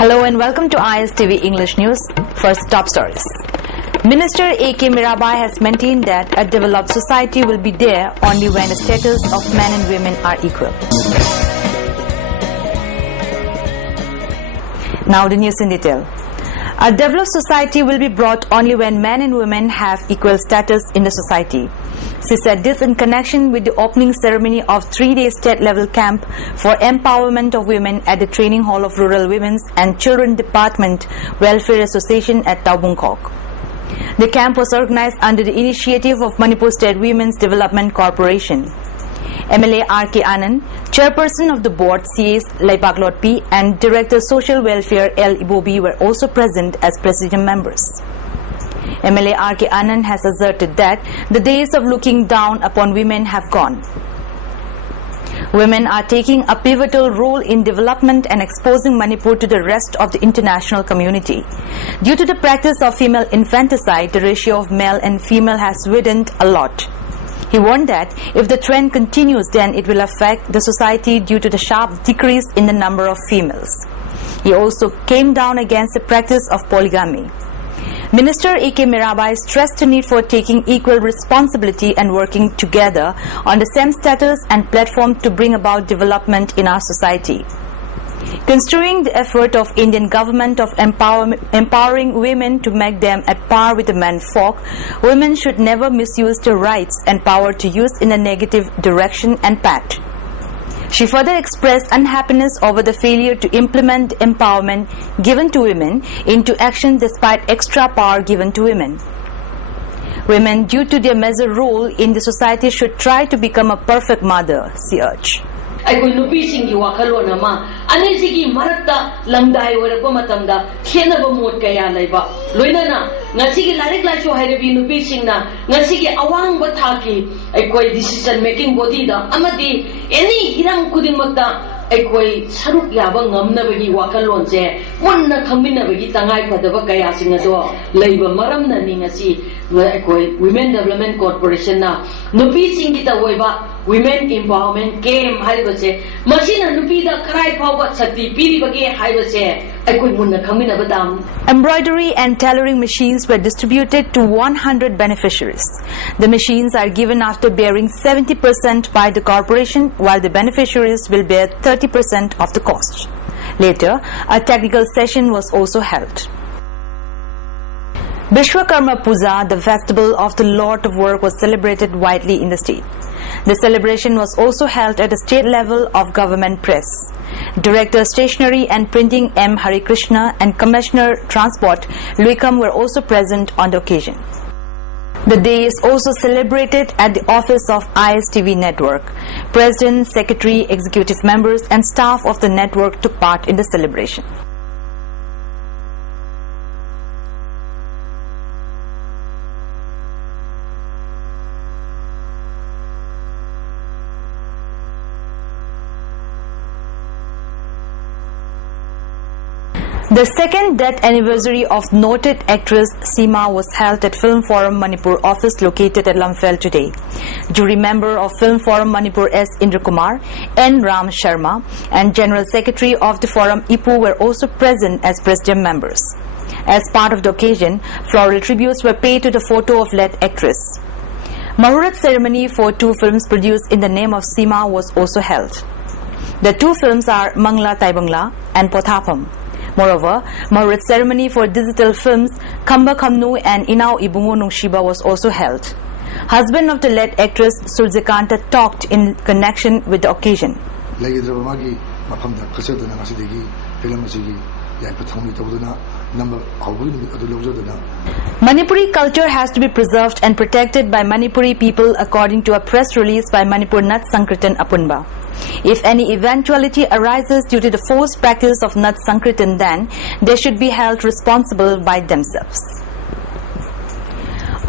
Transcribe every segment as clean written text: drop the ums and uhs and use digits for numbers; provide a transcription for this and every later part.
Hello and welcome to ISTV English News. First, top stories. Minister A.K. Mirabai has maintained that a developed society will be there only when the status of men and women are equal. Now the news in detail. A developed society will be brought only when men and women have equal status in the society. She said this in connection with the opening ceremony of 3-day state-level camp for empowerment of women at the Training Hall of Rural Women's and Children Department Welfare Association at Taubungkok. The camp was organized under the initiative of Manipur State Women's Development Corporation. MLA R.K. Anand, Chairperson of the Board C.S. Laipaklot P. and Director Social Welfare L. Ibobi were also present as Presidium members. MLA R.K. Anand has asserted that the days of looking down upon women have gone. Women are taking a pivotal role in development and exposing Manipur to the rest of the international community. Due to the practice of female infanticide, the ratio of male and female has widened a lot. He warned that if the trend continues, then it will affect the society due to the sharp decrease in the number of females. He also came down against the practice of polygamy. Minister A.K. Mirabai stressed the need for taking equal responsibility and working together on the same status and platform to bring about development in our society. Considering the effort of Indian government of empowering women to make them at par with the men folk, women should never misuse their rights and power to use in a negative direction and path. She further expressed unhappiness over the failure to implement empowerment given to women into action despite extra power given to women. Women, due to their major role in the society, should try to become a perfect mother, she urged. ꯑꯩꯈꯣꯏ ꯅꯨꯄꯤꯁꯤꯡꯒꯤ ꯋꯥꯈꯜꯂꯣꯟ ꯑꯃ ꯑꯅꯤꯁꯤꯒꯤ ꯃꯔꯛꯇ ꯂꯝꯗꯥꯏ ꯑꯣꯏꯔꯛꯄ ꯃꯇꯝꯗ ꯈꯦꯟꯅꯕ ꯃꯣꯠ ꯀꯌꯥ ꯂꯩꯕ ꯂꯣꯏꯅꯅ ꯉꯁꯤꯒꯤ ꯂꯥꯏꯔꯤꯛ ꯂꯥꯏꯁꯨ ꯍꯩꯔꯕꯤ ꯅꯨꯄꯤꯁꯤꯡꯅ ꯉꯁꯤꯒꯤ ꯑꯋꯥꯡꯕ ꯊꯥꯛꯀꯤ ꯑꯩꯈꯣꯏ ꯗꯤꯁꯤꯖꯟ ꯃꯦꯀꯤꯡ ꯕꯣꯗꯤꯗ ꯑꯃꯗꯤ ꯑꯦꯅꯤ ꯍꯤꯔꯝ ꯈꯨꯗꯤꯡꯃꯛꯇ ꯑꯩꯈꯣꯏ ꯁꯔꯨꯛ ꯌꯥꯕ ꯉꯝꯅꯕꯒꯤ ꯋꯥꯈꯜꯂꯣꯟꯁꯦ ꯃꯨꯟꯅ ꯈꯪꯃꯤꯟꯅꯕꯒꯤ ꯇꯉꯥꯏꯐꯗꯕ ꯀꯌꯥꯁꯤꯡ ꯑꯗꯣ ꯂꯩꯕ ꯃꯔꯝꯅꯅꯤ ꯉꯁꯤ ꯑꯩꯈꯣꯏ ꯋꯤꯃꯦꯟ ꯗꯦꯚꯂꯞꯃꯦꯟꯠ ꯀꯣꯔꯄꯣꯔꯦꯁꯟꯅ ꯅꯨꯄꯤꯁꯤꯡꯒꯤꯗ ꯑꯣꯏꯕ Women Empowerment Game 하이버제 마시나 누비다 크라이 파워 삭티 비리버게 하이버제 아이코이 문나 강민나바담. Embroidery and tailoring machines were distributed to 100 beneficiaries. The machines are given after bearing 70% by the corporation, while the beneficiaries will bear 30% of the cost. Later, a technical session was also held. Vishwakarma Puja, the festival of the Lord of Work, was celebrated widely in the state. The celebration was also held at the state level of government press. Director Stationery and Printing M. Hari Krishna and Commissioner Transport Luikam were also present on the occasion. The day is also celebrated at the office of ISTV Network. President, Secretary, Executive members and staff of the network took part in the celebration. The second death anniversary of noted actress Seema was held at Film Forum Manipur office located at Lamphel today. Jury member of Film Forum Manipur S. Indrakumar, N. Ram Sharma and General Secretary of the Forum Ipu were also present as Presidium members. As part of the occasion, floral tributes were paid to the photo of late actress. Mahurat ceremony for 2 films produced in the name of Seema was also held. The 2 films are Mangla Taibangla and Pothapam. Moreover, Mahurat ceremony for digital films Khamba Khamnu and Inao Ibungo Nungshiba was also held. Husband of the late actress Suljekanta talked in connection with the occasion. Manipuri culture has to be preserved and protected by Manipuri people according to a press release by Manipur Nat Sankirtan Apunba. If any eventuality arises due to the forced practice of Nat Sankirtan, then they should be held responsible by themselves.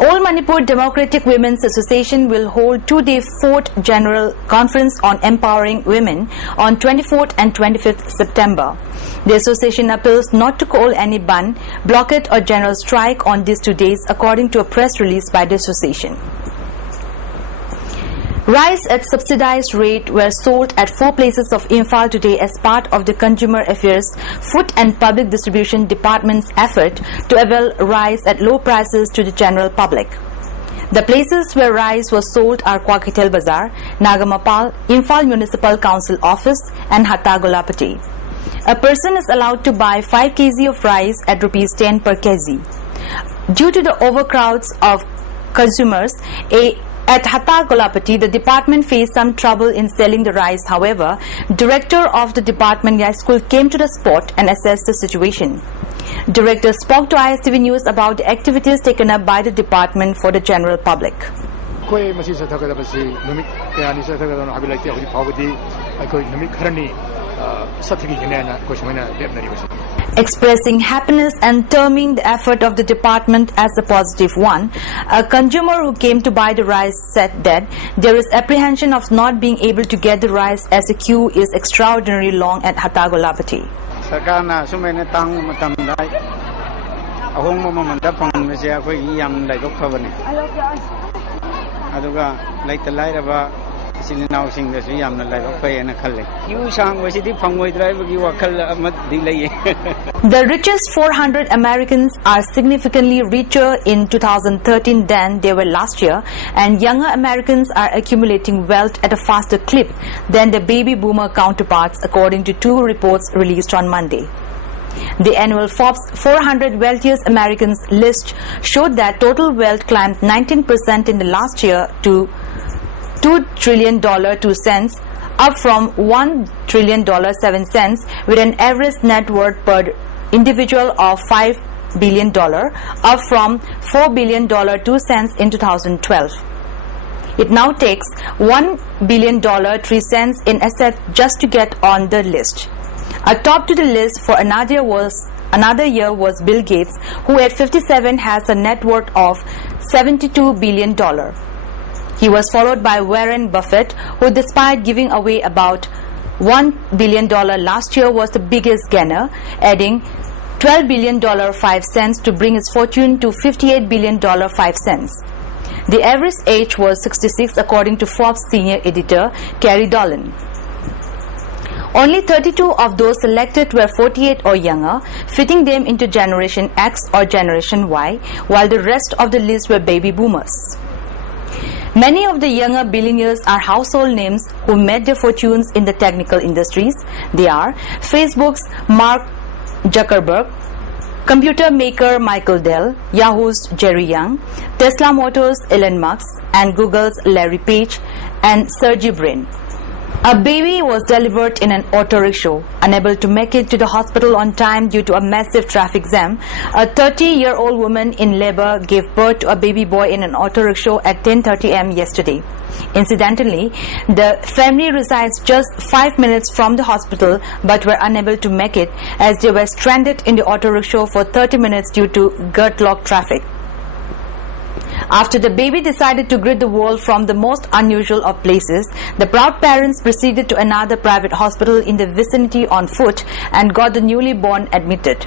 All Manipur Democratic Women's Association will hold 2-day 4th General Conference on Empowering Women on 24th and 25th September. The association appeals not to call any ban, blockade or general strike on these 2 days according to a press release by the association. Rice at subsidized rate were sold at 4 places of Imphal today as part of the Consumer Affairs, Food and Public Distribution Department's effort to avail rice at low prices to the general public. The places where rice was sold are Kwakitel Bazaar, Nagamapal, Imphal Municipal Council Office and Hatta Golapati. A person is allowed to buy 5 kg of rice at Rs 10 per kg. Due to the overcrowds of consumers, at Hatta Golapati, the department faced some trouble in selling the rice. However, Director of the Department School came to the spot and assessed the situation. Director spoke to ISTV News about the activities taken up by the department for the general public. Expressing happiness and terming the effort of the department as a positive one, a consumer who came to buy the rice said that there is apprehension of not being able to get the rice as the queue is extraordinarily long at Hatta Golapati. The richest 400 Americans are significantly richer in 2013 than they were last year, and younger Americans are accumulating wealth at a faster clip than their baby boomer counterparts, according to 2 reports released on Monday. The annual Forbes 400 Wealthiest Americans list showed that total wealth climbed 19% in the last year to $2 trillion 2 cents, up from $1 trillion 7 cents, with an average net worth per individual of $5 billion, up from $4 billion 2 cents in 2012. It now takes $1 billion 3 cents in assets just to get on the list. Atop to the list for another year was Bill Gates, who at 57 has a net worth of $72 billion. He was followed by Warren Buffett, who despite giving away about $1 billion last year was the biggest gainer, adding $12 billion 5 cents to bring his fortune to $58 billion 5 cents. The average age was 66 according to Forbes senior editor Carrie Dolan. Only 32 of those selected were 48 or younger, fitting them into Generation X or Generation Y, while the rest of the list were baby boomers. Many of the younger billionaires are household names who made their fortunes in the technical industries. They are Facebook's Mark Zuckerberg, computer maker Michael Dell, Yahoo's Jerry Yang, Tesla Motors' Elon Musk, and Google's Larry Page and Sergey Brin. A baby was delivered in an auto rickshaw. Unable to make it to the hospital on time due to a massive traffic jam, a 30-year-old woman in labor gave birth to a baby boy in an auto rickshaw at 10:30 a.m. yesterday. Incidentally, the family resides just 5 minutes from the hospital but were unable to make it as they were stranded in the auto rickshaw for 30 minutes due to gridlock traffic. After the baby decided to greet the world from the most unusual of places, the proud parents proceeded to another private hospital in the vicinity on foot and got the newly born admitted.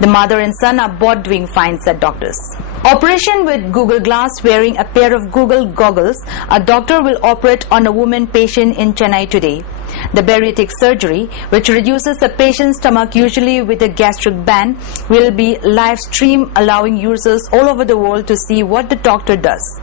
The mother and son are both doing fine, said doctors. Operation with Google Glass. Wearing a pair of Google goggles, a doctor will operate on a woman patient in Chennai today. The bariatric surgery, which reduces a patient's stomach usually with a gastric band, will be live streamed, allowing users all over the world to see what the doctor does.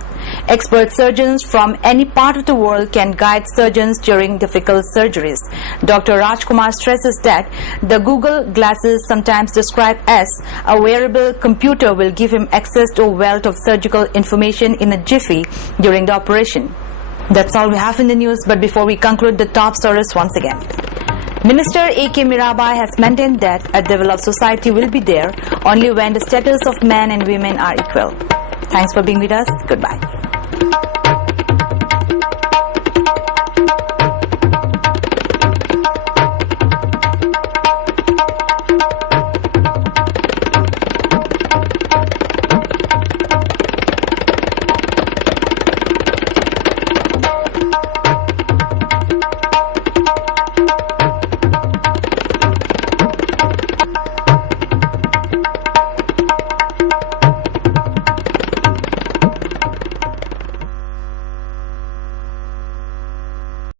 Expert surgeons from any part of the world can guide surgeons during difficult surgeries. Dr. Rajkumar stresses that the Google Glasses, sometimes described as a wearable computer, will give him access to a wealth of surgical information in a jiffy during the operation. That's all we have in the news, but before we conclude the top stories once again. Minister A.K. Mirabai has maintained that a developed society will be there only when the status of men and women are equal. Thanks for being with us. Goodbye.